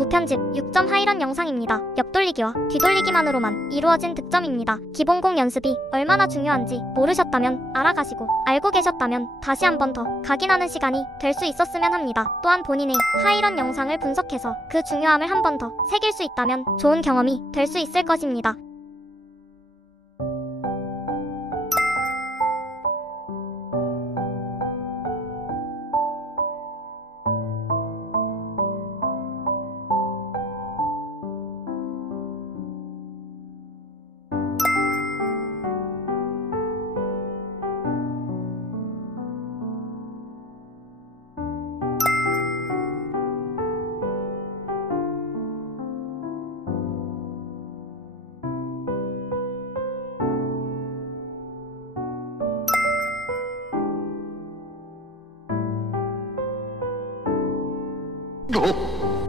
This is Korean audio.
무편집 6점 하이런 영상입니다. 옆돌리기와 뒤돌리기만으로만 이루어진 득점입니다. 기본공 연습이 얼마나 중요한지 모르셨다면 알아가시고, 알고 계셨다면 다시 한 번 더 각인하는 시간이 될 수 있었으면 합니다. 또한 본인의 하이런 영상을 분석해서 그 중요함을 한 번 더 새길 수 있다면 좋은 경험이 될 수 있을 것입니다. 어?